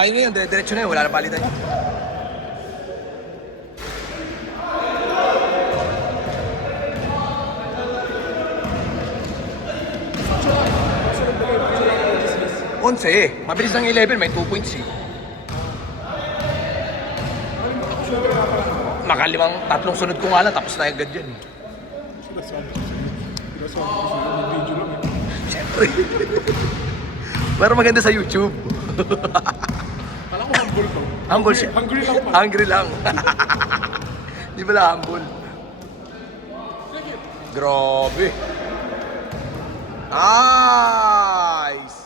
tayo ngayon, dire-diretso na yun, wala na palitan yun. Onse, mabilis ng 11, may 2 points eh. Makalimang, tatlong sunod ko nga lang, tapos na agad yan. Siyempre. Pero maganda sa YouTube. Alam ko humble to. Humble siya. Hungry lang pa. Hungry lang. Di ba lang humble? Grabe. Nice.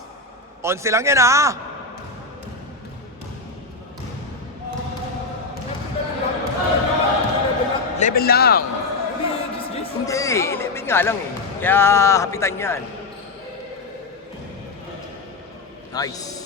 11 lang yan ha. Level lang. Hindi, 11 nga lang eh. Kaya hapitan yan. Nice.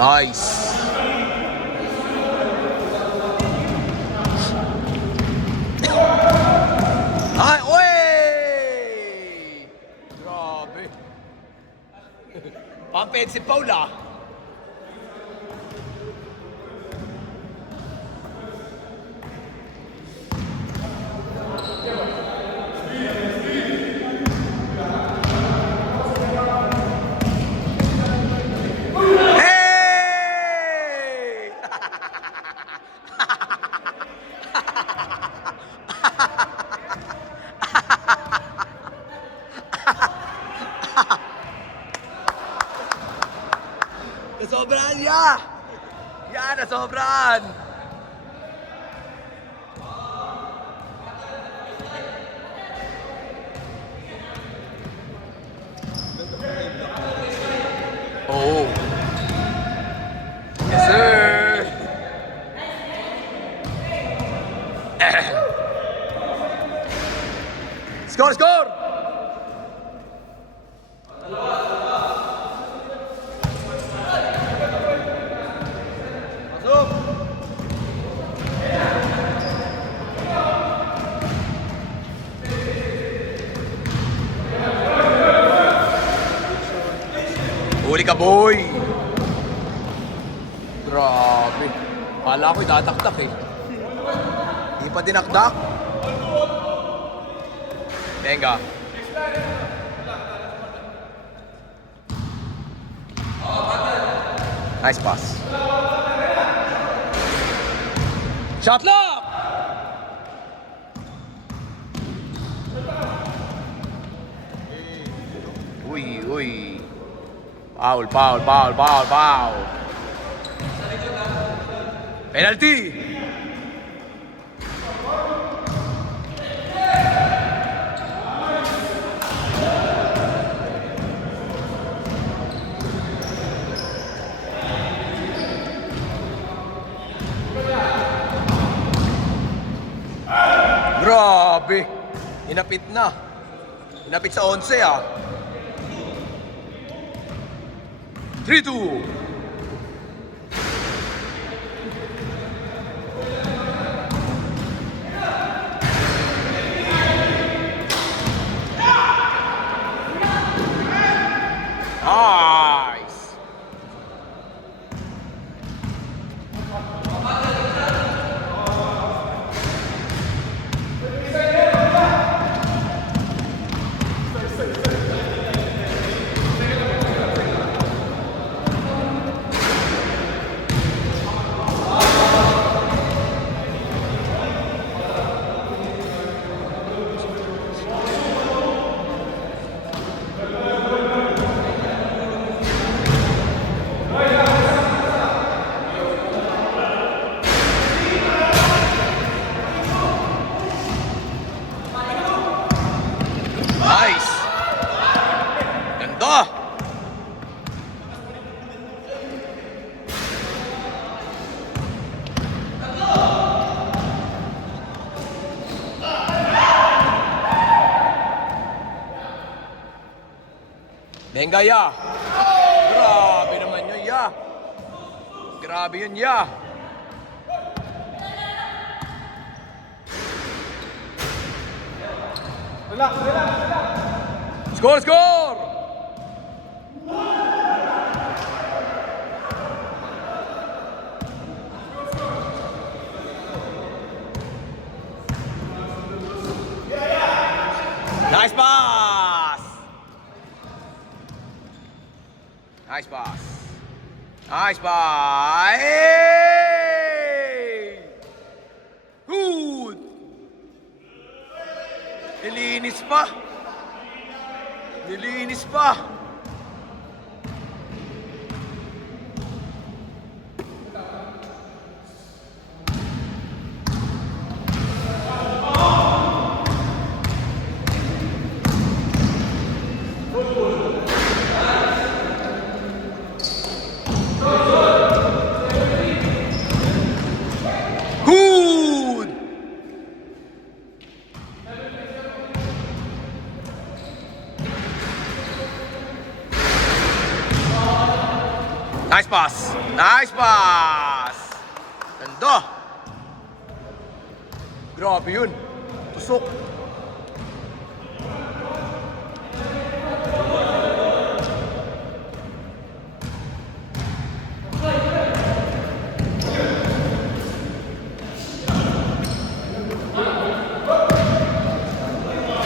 Nice. Ay, oy! Grabe. Pamped si Paula. Nasobran ya! Yan, nasobran! Oh. Yes, sir! Score, score! Huli ka, boy! Grabe. Kala ko'y dadakdak eh. Hindi pa dinakdak. Venga. Nice pass. Shot lock! Uy, uy. Foul, foul, foul, foul, foul. Penalty! Grabe! Inapit na. Inapit sa 11 ah. 3-2. Nice. Benga, ya. Grabe naman yun, ya. Grabe yun, ya. Relax, relax, relax. Score, score! Nice pass! Nice pass. Nice pass. Hey! Good! Nilinis pa. Nilinis pa. Good! Nice pass. Nice pass. Ganda. Grabe yun. Tusok.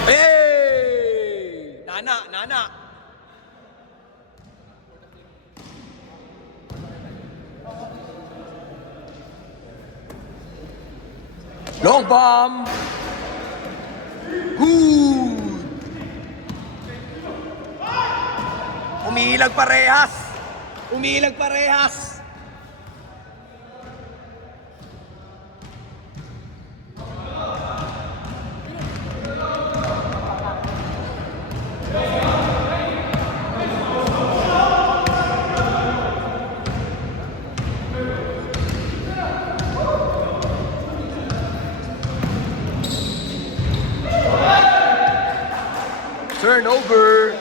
Hey! Nana, nana. Long bomb. Good. Umiilag parehas. Umiilag parehas. Turnover.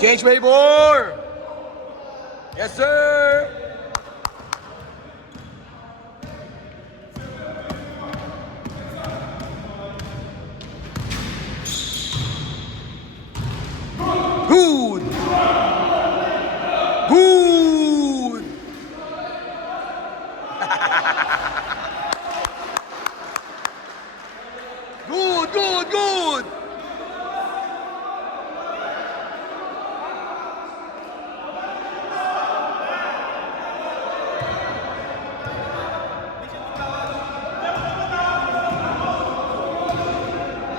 Change Waybor! Yes, sir! Good! Good! Good, good, good!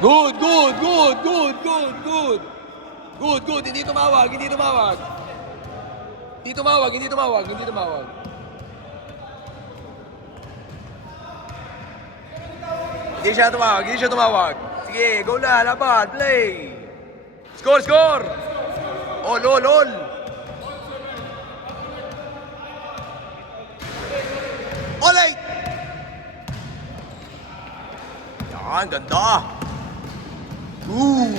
Good, good, good, good, good, good. Good, good. Hindi tumawag, hindi tumawag. Hindi tumawag, hindi tumawag, hindi tumawag. Hindi siya tumawag, hindi siya tumawag. Sige, go na, laban, play. Score, score. All, all, all. All eight. Ah, ang ganda. Ooh.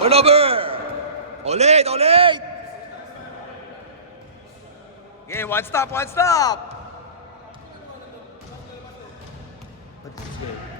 Turnover. Ulit, ulit. Okay, one stop, one stop. What's this game?